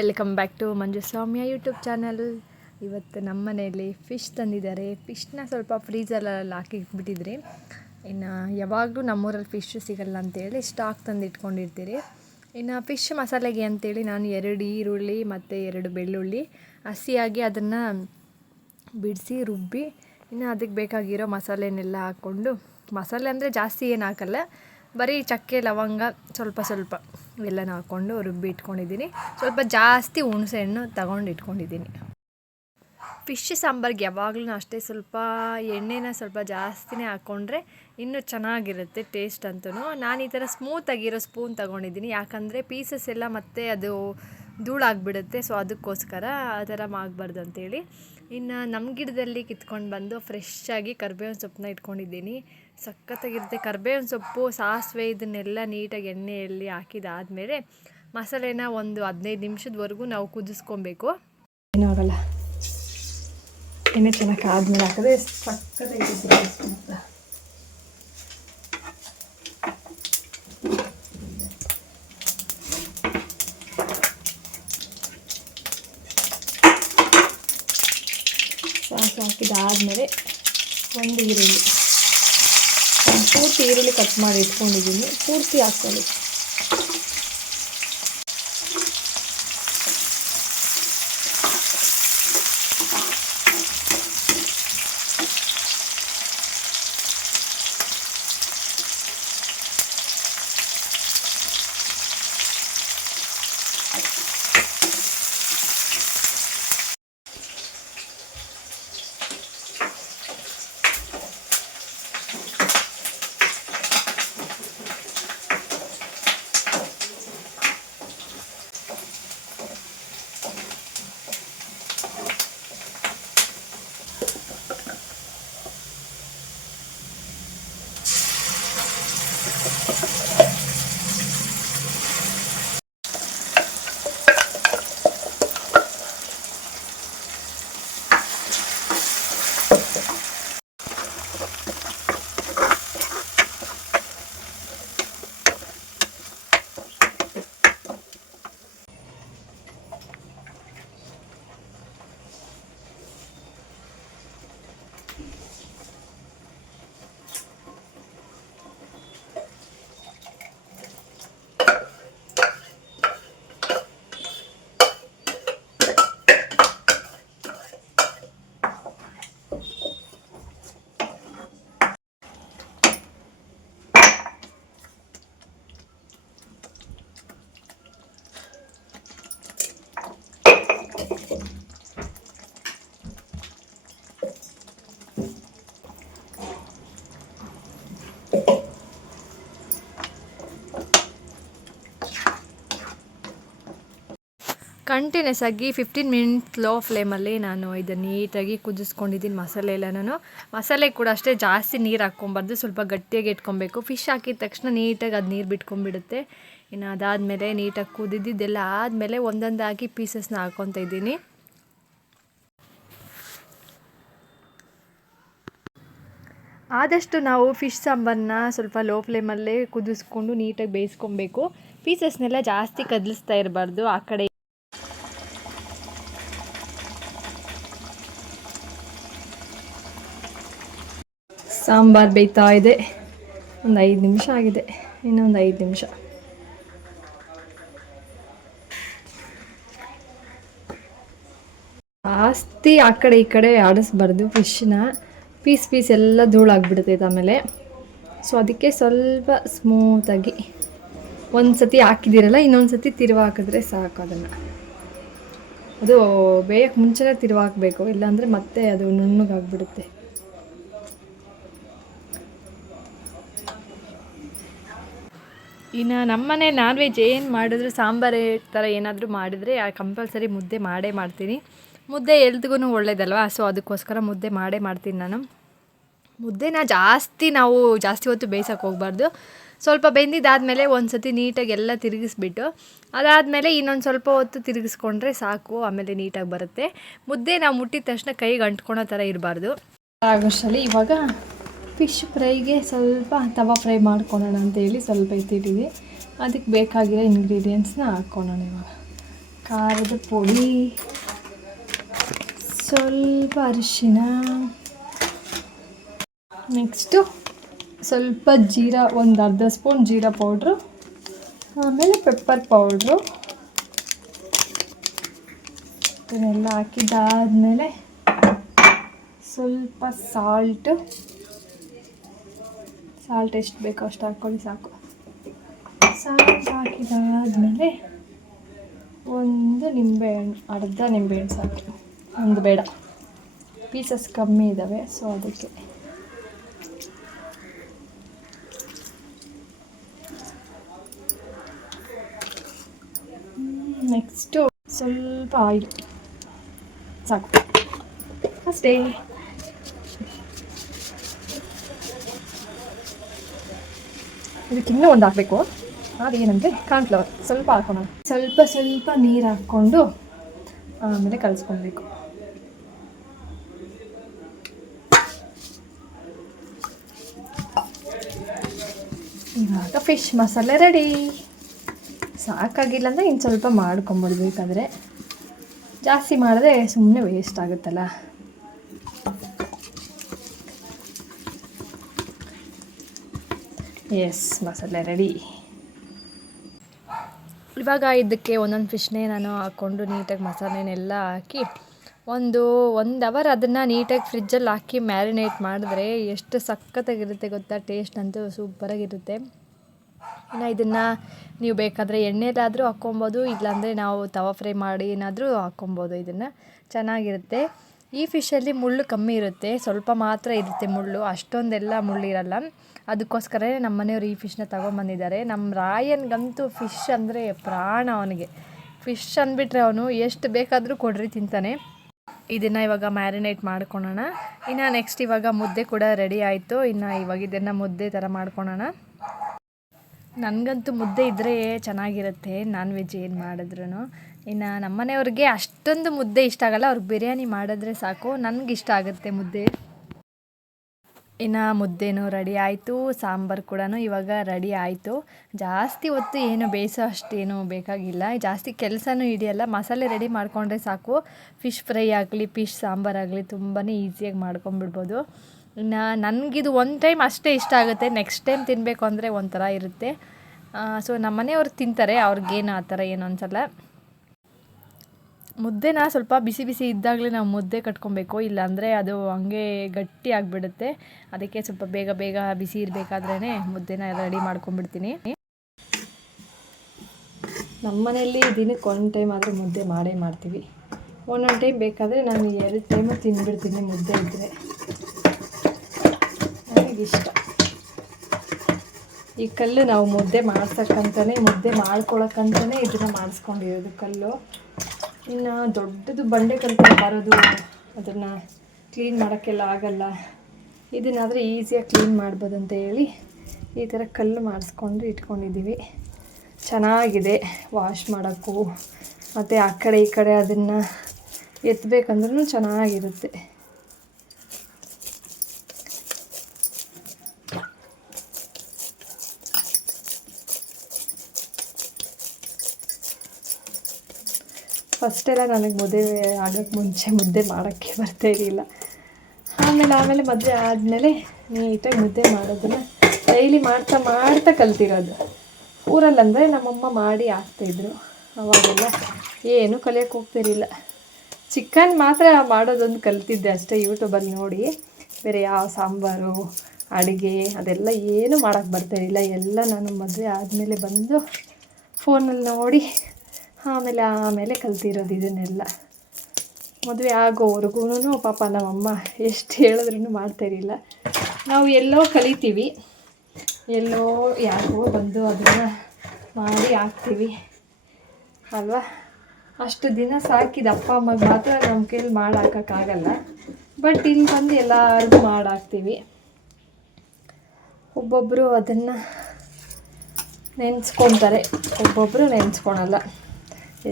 Welcome back to Manju Soumya YouTube channel. ಇವತ್ತು ನಮ್ಮ ಮನೆಯಲ್ಲಿ ಫಿಶ್ ತಂದಿದ್ದಾರೆ. ಫಿಶ್ನ ಸ್ವಲ್ಪ ಫ್ರೀಝರಲ್ಲಿ ಹಾಕಿ ಇಟ್ಬಿಟ್ಟಿದ್ರಿ. ಇನ್ನು ಯಾವಾಗಲೂ ನಮ್ಮೂರಲ್ಲಿ ಫಿಶ್ ಸಿಗಲ್ಲ ಅಂತೇಳಿ ಸ್ಟಾಕ್ ತಂದು ಇಟ್ಕೊಂಡಿರ್ತೀರಿ. ಇನ್ನು ಫಿಶ್ ಮಸಾಲೆಗೆ ಅಂತೇಳಿ ನಾನು 2 ಈರುಳ್ಳಿ ಮತ್ತು 2 ಬೆಳ್ಳುಳ್ಳಿ ಹಸಿಯಾಗಿ ಅದನ್ನು ಬಿಡಿಸಿ ರುಬ್ಬಿ ಇನ್ನು ಅದಕ್ಕೆ ಬೇಕಾಗಿರೋ ಮಸಾಲೆನೆಲ್ಲ ಹಾಕ್ಕೊಂಡು, ಮಸಾಲೆ ಅಂದರೆ ಜಾಸ್ತಿ ಏನು ಹಾಕಲ್ಲ, ಬರೀ ಚಕ್ಕೆ ಲವಂಗ ಸ್ವಲ್ಪ ಎಲ್ಲನೂ ಹಾಕ್ಕೊಂಡು ರುಬ್ಬಿ ಇಟ್ಕೊಂಡಿದ್ದೀನಿ. ಸ್ವಲ್ಪ ಜಾಸ್ತಿ ಹುಣಸೆ ಹಣ್ಣು ತಗೊಂಡು ಇಟ್ಕೊಂಡಿದ್ದೀನಿ. ಫಿಶ್ ಸಾಂಬಾರ್ಗೆ ಯಾವಾಗಲೂ ಅಷ್ಟೇ ಸ್ವಲ್ಪ ಎಣ್ಣೆನ ಸ್ವಲ್ಪ ಜಾಸ್ತಿನೇ ಹಾಕ್ಕೊಂಡ್ರೆ ಇನ್ನೂ ಚೆನ್ನಾಗಿರುತ್ತೆ ಟೇಸ್ಟ್ ಅಂತೂ. ನಾನು ಈ ಥರ ಸ್ಮೂತಾಗಿರೋ ಸ್ಪೂನ್ ತೊಗೊಂಡಿದ್ದೀನಿ, ಯಾಕಂದರೆ ಪೀಸಸ್ ಎಲ್ಲ ಮತ್ತೆ ಅದು ಧೂಳಾಗಿಬಿಡುತ್ತೆ. ಸೊ ಅದಕ್ಕೋಸ್ಕರ ಆ ಥರ ಆಗಬಾರ್ದು ಅಂತೇಳಿ. ಇನ್ನು ನಮ್ಮ ಗಿಡದಲ್ಲಿ ಕಿತ್ಕೊಂಡು ಬಂದು ಫ್ರೆಶ್ಶಾಗಿ ಕರಿಬೇವಿನ ಸೊಪ್ಪನ್ನ ಇಟ್ಕೊಂಡಿದ್ದೀನಿ. ಸಖತ್ತಾಗಿರುತ್ತೆ ಕರಿಬೇವಿನ ಸೊಪ್ಪು, ಸಾಸಿವೆ ಇದನ್ನೆಲ್ಲ ನೀಟಾಗಿ ಎಣ್ಣೆಯಲ್ಲಿ ಹಾಕಿದಾದಮೇಲೆ ಮಸಾಲೆನ ಒಂದು 15 ನಿಮಿಷದವರೆಗೂ ನಾವು ಕುದಿಸ್ಕೊಬೇಕು. ಏನೂ ಆಗೋಲ್ಲ, ಎಣ್ಣೆ ಚೆನ್ನಾಗಿ ಆದಮೇಲೆ ಹಾಕಿದ್ರೆ ಸಖತ್ತಾಗಿರುತ್ತೆ. ಸಾಕು ಹಾಕಿದಾದಮೇಲೆ ಒಂದು ಈರುಳ್ಳಿ, ಪೂರ್ತಿ ಈರುಳ್ಳಿ ಕಟ್ ಮಾಡಿ ಇಟ್ಕೊಂಡಿದ್ದೀನಿ, ಪೂರ್ತಿ ಹಾಕ್ಕೊಳ್ಳಿ. ಕಂಟಿನ್ಯೂಸ್ ಆಗಿ 15 ಮಿನಿಟ್ಸ್ ಲೋ ಫ್ಲೇಮಲ್ಲಿ ನಾನು ಇದನ್ನು ನೀಟಾಗಿ ಕುದಿಸ್ಕೊಂಡಿದ್ದೀನಿ. ಮಸಾಲೆ ಎಲ್ಲನೂ, ಮಸಾಲೆ ಕೂಡ ಅಷ್ಟೇ ಜಾಸ್ತಿ ನೀರು ಹಾಕ್ಕೊಬಾರ್ದು, ಸ್ವಲ್ಪ ಗಟ್ಟಿಯಾಗಿ ಇಟ್ಕೊಬೇಕು. ಫಿಶ್ ಹಾಕಿದ ತಕ್ಷಣ ನೀಟಾಗಿ ಅದು ನೀರು ಬಿಟ್ಕೊಂಡ್ಬಿಡುತ್ತೆ. ಇನ್ನು ಅದಾದಮೇಲೆ ನೀಟಾಗಿ ಕುದಿದ್ದೆಲ್ಲ ಆದಮೇಲೆ ಒಂದೊಂದಾಗಿ ಪೀಸಸ್ನ ಹಾಕ್ಕೊತ ಇದ್ದೀನಿ. ಆದಷ್ಟು ನಾವು ಫಿಶ್ ಸಾಂಬಾರನ್ನ ಸ್ವಲ್ಪ ಲೋ ಫ್ಲೇಮಲ್ಲೇ ಕುದಿಸ್ಕೊಂಡು ನೀಟಾಗಿ ಬೇಯಿಸ್ಕೊಬೇಕು. ಪೀಸಸ್ನೆಲ್ಲ ಜಾಸ್ತಿ ಕದಲಿಸ್ತಾ ಇರಬಾರ್ದು. ಆ ಕಡೆ ಸಾಂಬಾರು ಬೇಯ್ತಾ ಇದೆ. ಒಂದು 5 ನಿಮಿಷ ಆಗಿದೆ, ಇನ್ನೊಂದು 5 ನಿಮಿಷ. ಜಾಸ್ತಿ ಆ ಕಡೆ ಈ ಕಡೆ ಆಡಿಸ್ಬಾರ್ದು ಫಿಶ್ನ, ಪೀಸ್ ಎಲ್ಲ ಧೂಳಾಗಿಬಿಡ್ತೈತೆ ಆಮೇಲೆ. ಸೊ ಅದಕ್ಕೆ ಸ್ವಲ್ಪ ಸ್ಮೂತಾಗಿ ಒಂದು ಸತಿ ಹಾಕಿದ್ದೀರಲ್ಲ, ಇನ್ನೊಂದು ಸತಿ ತಿರುವು ಹಾಕಿದ್ರೆ ಸಾಕು. ಅದು ಬೇಯಕ್ಕೆ ಮುಂಚೆನೇ ತಿರುವು ಹಾಕಬೇಕು, ಇಲ್ಲಾಂದರೆ ಮತ್ತೆ ಅದು ನುಣ್ಣಗಾಗ್ಬಿಡುತ್ತೆ. ಇನ್ನು ನಮ್ಮನೆ ನಾನ್ ವೆಜ್ ಏನು ಮಾಡಿದ್ರು, ಸಾಂಬಾರು ಥರ ಏನಾದರೂ ಮಾಡಿದರೆ ಕಂಪಲ್ಸರಿ ಮುದ್ದೆ ಮಾಡೇ ಮಾಡ್ತೀನಿ. ಮುದ್ದೆ ಎಲ್ರಿಗೂ ಒಳ್ಳೇದಲ್ವ, ಸೊ ಅದಕ್ಕೋಸ್ಕರ ಮುದ್ದೆ ಮಾಡೇ ಮಾಡ್ತೀನಿ ನಾನು. ಮುದ್ದೆನ ನಾವು ಜಾಸ್ತಿ ಹೊತ್ತು ಬೇಯಿಸೋಕೆ ಹೋಗಬಾರ್ದು. ಸ್ವಲ್ಪ ಬೆಂದಿದ್ದಾದಮೇಲೆ ಒಂದು ಸತಿ ನೀಟಾಗಿ ಎಲ್ಲ ತಿರುಗಿಸ್ಬಿಟ್ಟು ಅದಾದಮೇಲೆ ಇನ್ನೊಂದು ಸ್ವಲ್ಪ ಹೊತ್ತು ತಿರುಗಿಸ್ಕೊಂಡ್ರೆ ಸಾಕು, ಆಮೇಲೆ ನೀಟಾಗಿ ಬರುತ್ತೆ. ಮುದ್ದೆ ನಾವು ಮುಟ್ಟಿದ ತಕ್ಷಣ ಕೈಗೆ ಅಂಟ್ಕೊಳೋ ಥರ ಇರಬಾರ್ದು. ಆಗೋಷ್ಟರಲ್ಲಿ ಇವಾಗ ಫಿಶ್ ಫ್ರೈಗೆ ಸ್ವಲ್ಪ ತವಾ ಫ್ರೈ ಮಾಡ್ಕೊಳ್ಳೋಣ ಅಂತೇಳಿ ಸ್ವಲ್ಪ ಎತ್ತಿಟ್ಟಿದ್ವಿ. ಅದಕ್ಕೆ ಬೇಕಾಗಿರೋ ಇಂಗ್ರೀಡಿಯೆಂಟ್ಸ್ನ ಹಾಕ್ಕೊಳ್ಳೋಣ. ಇವಾಗ ಖಾರದ ಪುಡಿ, ಸ್ವಲ್ಪ ಅರಿಶಿನ, ನೆಕ್ಸ್ಟು ಸ್ವಲ್ಪ ಜೀರಾ, ಒಂದು ಅರ್ಧ ಸ್ಪೂನ್ ಜೀರಾ ಪೌಡ್ರು, ಆಮೇಲೆ ಪೆಪ್ಪರ್ ಪೌಡ್ರು. ಇದನ್ನೆಲ್ಲ ಹಾಕಿದ್ದಾದಮೇಲೆ ಸ್ವಲ್ಪ ಸಾಲ್ಟ್ ಎಷ್ಟು ಬೇಕೋ ಅಷ್ಟು ಹಾಕ್ಕೊಳ್ಳಿ ಸಾಕು. ಸಾಲ್ಟ್ ಹಾಕಿದಾದಮೇಲೆ ಒಂದು ನಿಂಬೆಹಣ್ಣು, ಅರ್ಧ ನಿಂಬೆಹಣ್ಣು ಸಾಕು, ಒಂದು ಬೇಡ, ಪೀಸಸ್ ಕಮ್ಮಿ ಇದ್ದಾವೆ, ಸೊ ಅದಕ್ಕೆ. ನೆಕ್ಸ್ಟು ಸ್ವಲ್ಪ ಆಯಿಲ್ ಸಾಕು, ಅಷ್ಟೇ. ಇದಕ್ಕಿನ್ನೂ ಒಂದು ಹಾಕಬೇಕು, ಅದೇನಂದರೆ ಕಾರ್ನ್ಫ್ಲವರ್ ಸ್ವಲ್ಪ ಹಾಕೋಣ. ಸ್ವಲ್ಪ ನೀರು ಹಾಕ್ಕೊಂಡು ಆಮೇಲೆ ಕಲಿಸ್ಕೊಳ್ಬೇಕು. ಇವಾಗ ಫಿಶ್ ಮಸಾಲೆ ರೆಡಿ. ಸಾಕಾಗಿಲ್ಲ ಅಂದರೆ ಇನ್ನು ಸ್ವಲ್ಪ ಮಾಡ್ಕೊಂಬಿಡ್ಬೇಕಾದ್ರೆ, ಜಾಸ್ತಿ ಮಾಡಿದ್ರೆ ಸುಮ್ಮನೆ ವೇಸ್ಟ್ ಆಗುತ್ತಲ್ಲ. ಎಸ್, ಮಸಾಲೆ ರೆಡಿ. ಇವಾಗ ಇದಕ್ಕೆ ಒಂದೊಂದು ಫಿಶ್ನೇ ನಾನು ಹಾಕ್ಕೊಂಡು ನೀಟಾಗಿ ಮಸಾಲೆನೆಲ್ಲ ಹಾಕಿ ಒಂದು ಅವರ್ ಅದನ್ನು ನೀಟಾಗಿ ಫ್ರಿಜ್ಜಲ್ಲಿ ಹಾಕಿ ಮ್ಯಾರಿನೇಟ್ ಮಾಡಿದ್ರೆ ಎಷ್ಟು ಸಖತ್ತಾಗಿರುತ್ತೆ ಗೊತ್ತಾ. ಟೇಸ್ಟ್ ಅಂತೂ ಸೂಪರಾಗಿರುತ್ತೆ. ಇನ್ನು ಇದನ್ನು ನೀವು ಬೇಕಾದರೆ ಎಣ್ಣೆಲಾದರೂ ಹಾಕ್ಕೊಬೋದು, ಇಲ್ಲಾಂದರೆ ನಾವು ತವಾ ಫ್ರೈ ಮಾಡಿ ಏನಾದರೂ ಹಾಕ್ಕೊಬೋದು. ಇದನ್ನು ಚೆನ್ನಾಗಿರುತ್ತೆ. ಈ ಫಿಶಲ್ಲಿ ಮುಳ್ಳು ಕಮ್ಮಿ ಇರುತ್ತೆ, ಸ್ವಲ್ಪ ಮಾತ್ರ ಇರುತ್ತೆ ಮುಳ್ಳು, ಅಷ್ಟೊಂದೆಲ್ಲ ಮುಳ್ಳಿರಲ್ಲ. ಅದಕ್ಕೋಸ್ಕರ ನಮ್ಮ ಮನೆಯವರು ಈ ಫಿಶ್ನ ತೊಗೊಂಬಂದಿದ್ದಾರೆ. ನಮ್ಮ ರಾಯನ್ಗಂತೂ ಫಿಶ್ ಅಂದರೆ ಪ್ರಾಣ. ಅವನಿಗೆ ಫಿಶ್ ಅಂದ್ಬಿಟ್ರೆ ಅವನು ಎಷ್ಟು ಬೇಕಾದರೂ ಕೊಡ್ರಿ ತಿಂತಾನೆ. ಇದನ್ನು ಇವಾಗ ಮ್ಯಾರಿನೇಟ್ ಮಾಡ್ಕೊಳೋಣ. ಇನ್ನು ನೆಕ್ಸ್ಟ್ ಇವಾಗ ಮುದ್ದೆ ಕೂಡ ರೆಡಿ ಆಯಿತು. ಇನ್ನು ಇವಾಗ ಇದನ್ನು ಮುದ್ದೆ ಥರ ಮಾಡ್ಕೊಳೋಣ. ನನಗಂತೂ ಮುದ್ದೆ ಇದ್ದರೆ ಚೆನ್ನಾಗಿರುತ್ತೆ, ನಾನ್ ವೆಜ್ ಏನು ಮಾಡಿದ್ರೂ. ಇನ್ನು ನಮ್ಮ ಮನೆಯವ್ರಿಗೆ ಅಷ್ಟೊಂದು ಮುದ್ದೆ ಇಷ್ಟ ಆಗೋಲ್ಲ, ಅವ್ರಿಗೆ ಬಿರಿಯಾನಿ ಮಾಡಿದ್ರೆ ಸಾಕು. ನನಗಿಷ್ಟ ಆಗುತ್ತೆ ಮುದ್ದೆ. ಇನ್ನು ಮುದ್ದೆನೂ ರೆಡಿ ಆಯಿತು, ಸಾಂಬಾರು ಕೂಡ ಇವಾಗ ರೆಡಿ ಆಯಿತು. ಜಾಸ್ತಿ ಹೊತ್ತು ಏನು ಬೇಯಿಸೋ ಅಷ್ಟೇನು ಬೇಕಾಗಿಲ್ಲ, ಜಾಸ್ತಿ ಕೆಲಸನೂ ಹಿಡಿಯಲ್ಲ. ಮಸಾಲೆ ರೆಡಿ ಮಾಡಿಕೊಂಡ್ರೆ ಸಾಕು. ಫಿಶ್ ಫ್ರೈ ಆಗಲಿ, ಫಿಶ್ ಸಾಂಬಾರಾಗಲಿ ತುಂಬಾ ಈಸಿಯಾಗಿ ಮಾಡ್ಕೊಂಬಿಡ್ಬೋದು. ಇನ್ನು ನನಗಿದು ಒಂದು ಟೈಮ್ ಅಷ್ಟೇ ಇಷ್ಟ ಆಗುತ್ತೆ, ನೆಕ್ಸ್ಟ್ ಟೈಮ್ ತಿನ್ನಬೇಕು ಅಂದರೆ ಒಂಥರ ಇರುತ್ತೆ. ಸೊ ನಮ್ಮ ಮನೆಯವ್ರು ತಿಂತಾರೆ, ಅವ್ರಿಗೇನು ಆ ಥರ ಏನು ಅನಿಸಲ್ಲ. ಮುದ್ದೆನ ಸ್ವಲ್ಪ ಬಿಸಿ ಇದ್ದಾಗಲೇ ನಾವು ಮುದ್ದೆ ಕಟ್ಕೊಬೇಕು, ಇಲ್ಲಾಂದರೆ ಅದು ಹಂಗೆ ಗಟ್ಟಿ ಆಗಿಬಿಡುತ್ತೆ. ಅದಕ್ಕೆ ಸ್ವಲ್ಪ ಬೇಗ ಬಿಸಿ ಇರಬೇಕಾದ್ರೇ ಮುದ್ದೆನ ರೆಡಿ ಮಾಡ್ಕೊಂಬಿಡ್ತೀನಿ. ನಮ್ಮ ಮನೆಯಲ್ಲಿ ದಿನಕ್ಕೆ ಒಂದು ಟೈಮ್ ಆದರೂ ಮುದ್ದೆ ಮಾಡೇ ಮಾಡ್ತೀವಿ. ಒಂದೊಂದು ಟೈಮ್ ಬೇಕಾದರೆ ನಾನು 2 ಟೈಮು ತಿಂದುಬಿಡ್ತೀನಿ ಮುದ್ದೆ ಇದ್ದರೆ. ನನಗಿಷ್ಟ. ಈ ಕಲ್ಲು ನಾವು ಮುದ್ದೆ ಮಾಡ್ಸಕ್ಕಂತಲೇ, ಮುದ್ದೆ ಮಾಡ್ಕೊಳಕ್ಕಂತಲೇ ಇದನ್ನು ಮಾಡಿಸ್ಕೊಂಡಿರೋದು ಕಲ್ಲು. ಇನ್ನು ದೊಡ್ಡದು ಬಂಡೆ ಕಲ್ಲು ಬರೋದು, ಅದನ್ನು ಕ್ಲೀನ್ ಮಾಡೋಕ್ಕೆಲ್ಲ ಆಗಲ್ಲ. ಇದನ್ನಾದರೆ ಈಸಿಯಾಗಿ ಕ್ಲೀನ್ ಮಾಡ್ಬೋದು ಅಂತ ಹೇಳಿ ಈ ಥರ ಕಲ್ಲು ಮಾಡಿಸ್ಕೊಂಡು ಇಟ್ಕೊಂಡಿದ್ದೀವಿ. ಚೆನ್ನಾಗಿದೆ ವಾಶ್ ಮಾಡೋಕ್ಕೂ, ಮತ್ತು ಆ ಕಡೆ ಈ ಕಡೆ ಅದನ್ನು ಎತ್ತಬೇಕಂದ್ರೂ ಚೆನ್ನಾಗಿರುತ್ತೆ. ಫಸ್ಟೆಲ್ಲ ನನಗೆ ಮದುವೆ ಆಗೋಕ್ಕೆ ಮುಂಚೆ ಮುದ್ದೆ ಮಾಡೋಕ್ಕೆ ಬರ್ತಾಯಿರಲಿಲ್ಲ. ಆಮೇಲೆ ಮದುವೆ ಆದಮೇಲೆ ನೀಟಾಗಿ ಮುದ್ದೆ ಮಾಡೋದನ್ನು ಡೈಲಿ ಮಾಡ್ತಾ ಕಲ್ತಿರೋದು. ಊರಲ್ಲಂದರೆ ನಮ್ಮಮ್ಮ ಮಾಡಿ ಹಾಕ್ತಾಯಿದ್ರು. ಅವಾಗೆಲ್ಲ ಏನೂ ಕಲಿಯೋಕ್ಕೆ ಹೋಗ್ತಿರಲಿಲ್ಲ. ಚಿಕನ್ ಮಾತ್ರ ಮಾಡೋದೊಂದು ಕಲ್ತಿದ್ದೆ ಅಷ್ಟೇ, ಯೂಟ್ಯೂಬಲ್ಲಿ ನೋಡಿ. ಬೇರೆ ಯಾವ ಸಾಂಬಾರು, ಅಡುಗೆ ಅದೆಲ್ಲ ಏನೂ ಮಾಡೋಕ್ಕೆ ಬರ್ತಾಯಿರಲಿಲ್ಲ. ಎಲ್ಲ ನಾನು ಮದುವೆ ಆದಮೇಲೆ ಬಂದು ಫೋನಲ್ಲಿ ನೋಡಿ ಆಮೇಲೆ ಕಲ್ತಿರೋದು ಇದನ್ನೆಲ್ಲ. ಮದುವೆ ಆಗೋವರೆಗೂ ಪಾಪ ನಮ್ಮಮ್ಮ ಎಷ್ಟು ಹೇಳಿದ್ರೂ ಮಾಡ್ತಾಯಿರಲಿಲ್ಲ. ನಾವು ಎಲ್ಲೋ ಕಲಿತೀವಿ, ಎಲ್ಲೋ ಯಾಕೋ ಬಂದು ಅದನ್ನು ಮಾಡಿ ಹಾಕ್ತೀವಿ ಅಲ್ವಾ. ಅಷ್ಟು ದಿನ ಸಾಕಿದ ಅಪ್ಪ ಅಮ್ಮಗೆ ಮಾತ್ರ ನಮ್ಮ ಕೈಲಿ ಮಾಡಿ ಹಾಕೋಕ್ಕಾಗಲ್ಲ. ಬಟ್ ಇಲ್ಲಿ ಬಂದು ಎಲ್ಲರಿಗೂ ಮಾಡಾಕ್ತೀವಿ. ಒಬ್ಬೊಬ್ಬರು ಅದನ್ನು ನೆನೆಸ್ಕೊತಾರೆ, ಒಬ್ಬೊಬ್ಬರು ನೆನೆಸ್ಕೊಳಲ್ಲ.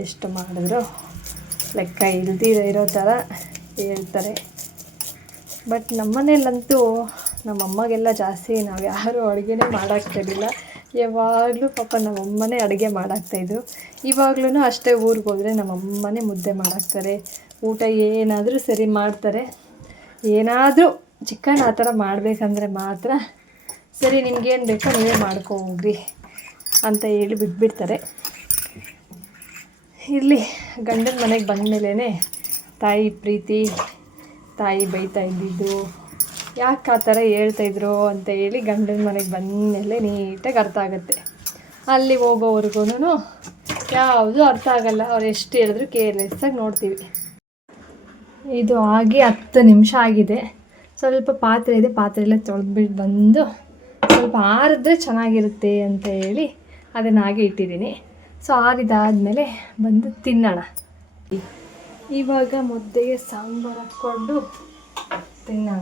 ಎಷ್ಟು ಮಾಡಿದ್ರು ಲೆಕ್ಕ ಇರೋ ಥರ ಹೇಳ್ತಾರೆ. ಬಟ್ ನಮ್ಮನೇಲಂತೂ ನಮ್ಮಮ್ಮಾಗೆಲ್ಲ ಜಾಸ್ತಿ ನಾವು ಯಾರೂ ಅಡುಗೆನೇ ಮಾಡೋಕ್ತಿರಲಿಲ್ಲ. ಯಾವಾಗಲೂ ಪಾಪ ನಮ್ಮಮ್ಮನೇ ಅಡುಗೆ ಮಾಡಾಕ್ತಾಯಿದ್ರು. ಇವಾಗ್ಲೂ ಅಷ್ಟೇ, ಊರಿಗೆ ಹೋದರೆ ನಮ್ಮಮ್ಮನೇ ಮುದ್ದೆ ಮಾಡಾಕ್ತಾರೆ, ಊಟ ಏನಾದರೂ ಸರಿ ಮಾಡ್ತಾರೆ. ಏನಾದರೂ ಚಿಕನ್ ಆ ಥರ ಮಾಡಬೇಕಂದ್ರೆ ಮಾತ್ರ ಸರಿ ನಿಮ್ಗೇನು ಬೇಕೋ ನೀವೇ ಮಾಡ್ಕೊ ಹೋಗ್ರಿ ಅಂತ ಹೇಳಿ ಬಿಟ್ಬಿಡ್ತಾರೆ. ಇಲ್ಲಿ ಗಂಡನ ಮನೆಗೆ ಬಂದಮೇಲೆ ತಾಯಿ ಪ್ರೀತಿ, ತಾಯಿ ಬೈತಾ ಇದ್ದಿದ್ದು, ಯಾಕೆ ಆ ಥರ ಹೇಳ್ತಾಯಿದ್ರು ಅಂತ ಹೇಳಿ ಗಂಡನ ಮನೆಗೆ ಬಂದಮೇಲೆ ನೀಟಾಗಿ ಅರ್ಥ ಆಗುತ್ತೆ. ಅಲ್ಲಿ ಹೋಗೋವರೆಗೂ ಯಾವುದೂ ಅರ್ಥ ಆಗಲ್ಲ, ಅವ್ರು ಎಷ್ಟು ಹೇಳಿದ್ರು ಕೇರ್ಲೆಸ್ಸಾಗಿ ನೋಡ್ತೀವಿ. ಇದು ಆಗಿ 10 ನಿಮಿಷ ಆಗಿದೆ. ಸ್ವಲ್ಪ ಪಾತ್ರೆ ಇದೆ, ಪಾತ್ರೆ ಎಲ್ಲ ತೊಳೆದ್ಬಿಟ್ಟು ಬಂದು ಸ್ವಲ್ಪ ಆರಿದ್ರೆ ಚೆನ್ನಾಗಿರುತ್ತೆ ಅಂತ ಹೇಳಿ ಅದನ್ನು ಹಾಗೆ ಇಟ್ಟಿದ್ದೀನಿ. ಸೊ ಆರಿದಾದಮೇಲೆ ಬಂದು ತಿನ್ನೋಣ. ಇವಾಗ ಮುದ್ದೆಗೆ ಸಾಂಬಾರು ಹಾಕ್ಕೊಂಡು ತಿನ್ನೋಣ.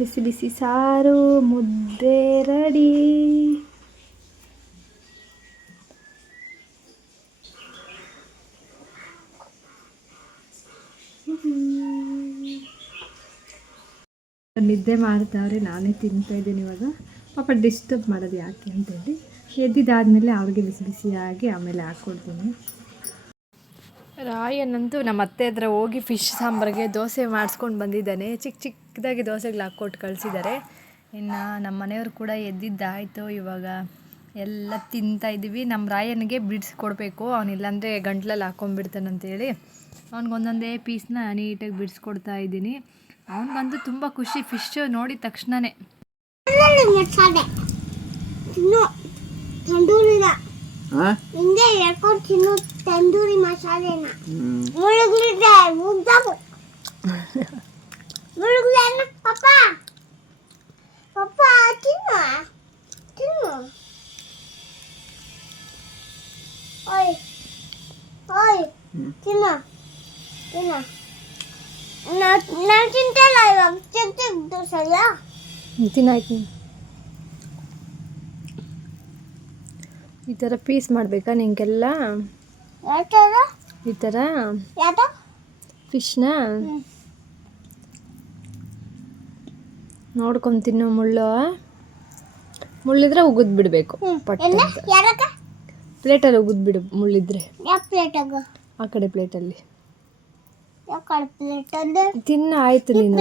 ಬಿಸಿ ಬಿಸಿ ಸಾರು, ಮುದ್ದೆ ರೆಡಿ. ನಿದ್ದೆ ಮಾಡ್ತಾವ್ರೆ, ನಾನೇ ತಿಂತಾಯಿದ್ದೀನಿ ಇವಾಗ. ಪಾಪ ಡಿಸ್ಟರ್ಬ್ ಮಾಡೋದು ಯಾಕೆ ಅಂತೇಳಿ ಎದ್ದಿದ್ದಾದಮೇಲೆ ಅವ್ರಿಗೆ ಬಿಸಿ ಬಿಸಿಯಾಗಿ ಆಮೇಲೆ ಹಾಕ್ಕೊಡ್ತೀನಿ. ರಾಯನಂತೂ ನಮ್ಮ ಅತ್ತೆ ಹತ್ರ ಹೋಗಿ ಫಿಶ್ ಸಾಂಬಾರಿಗೆ ದೋಸೆ ಮಾಡಿಸ್ಕೊಂಡು ಬಂದಿದ್ದಾನೆ. ಚಿಕ್ಕದಾಗಿ ದೋಸೆಗಳು ಹಾಕ್ಕೊಟ್ಟು ಕಳಿಸಿದ್ದಾರೆ. ಇನ್ನು ನಮ್ಮ ಮನೆಯವರು ಕೂಡ ಎದ್ದಿದ್ದಾಯಿತು. ಇವಾಗ ಎಲ್ಲ ತಿಂತಾಯಿದ್ದೀವಿ. ನಮ್ಮ ರಾಯನಿಗೆ ಬಿಡಿಸ್ಕೊಡ್ಬೇಕು, ಅವನಿಲ್ಲಾಂದರೆ ಗಂಟ್ಲಲ್ಲಿ ಹಾಕ್ಕೊಂಡ್ಬಿಡ್ತಾನಂತೇಳಿ ಅವ್ನಿಗೊಂದೊಂದೇ ಪೀಸ್ನ ನೀಟಾಗಿ ಬಿಡಿಸ್ಕೊಡ್ತಾ ಇದ್ದೀನಿ. ಅವನಿಗಂತೂ ತುಂಬ ಖುಷಿ ಫಿಶ್ ನೋಡಿದ ತಕ್ಷಣವೇ. ಹಿಂಗೆ ಹೇಳ್ಕೊಂಡು ತಿನ್ನು ತಂದೂರಿ ಮಸಾಲೆನ. ಮುಳುಗ್ಲಿದೆ ಮುಗ್ದಾಗು ಮುಳುಗ್ಲೇನ ಪಪ್ಪ ಪಪ್ಪ ತಿನ್ನು ತಿನ್ನು. ಓಯ್ ಓಯ್ ತಿನ್ನು ತಿನ್ನು. ನಾನು ತಿಂತಲ್ಲ ಇವಾಗ ಚಿಕ್ಕ ಚಿಕ್ಕ ದೋಸೆಲ್ಲ ತಿನ್ನಾಯ್ತು. ಈ ಥರ ಪೀಸ್ ಮಾಡಬೇಕಾ ನಿಂಗೆಲ್ಲ? ಈ ಥರ ಫಿಶ್ನ ನೋಡ್ಕೊಂಡು ತಿನ್ನು. ಮುಳ್ಳಿದ್ರೆ ಉಗಿದ್ ಬಿಡಬೇಕು. ಪ್ಲೇಟಲ್ಲಿ ಉಗಿದ್ ಬಿಡು ಮುಳ್ಳಿದ್ರೆ. ಆ ಕಡೆ ಪ್ಲೇಟಲ್ಲಿ ತಿನ್ನ. ಆಯ್ತು ನೀನು.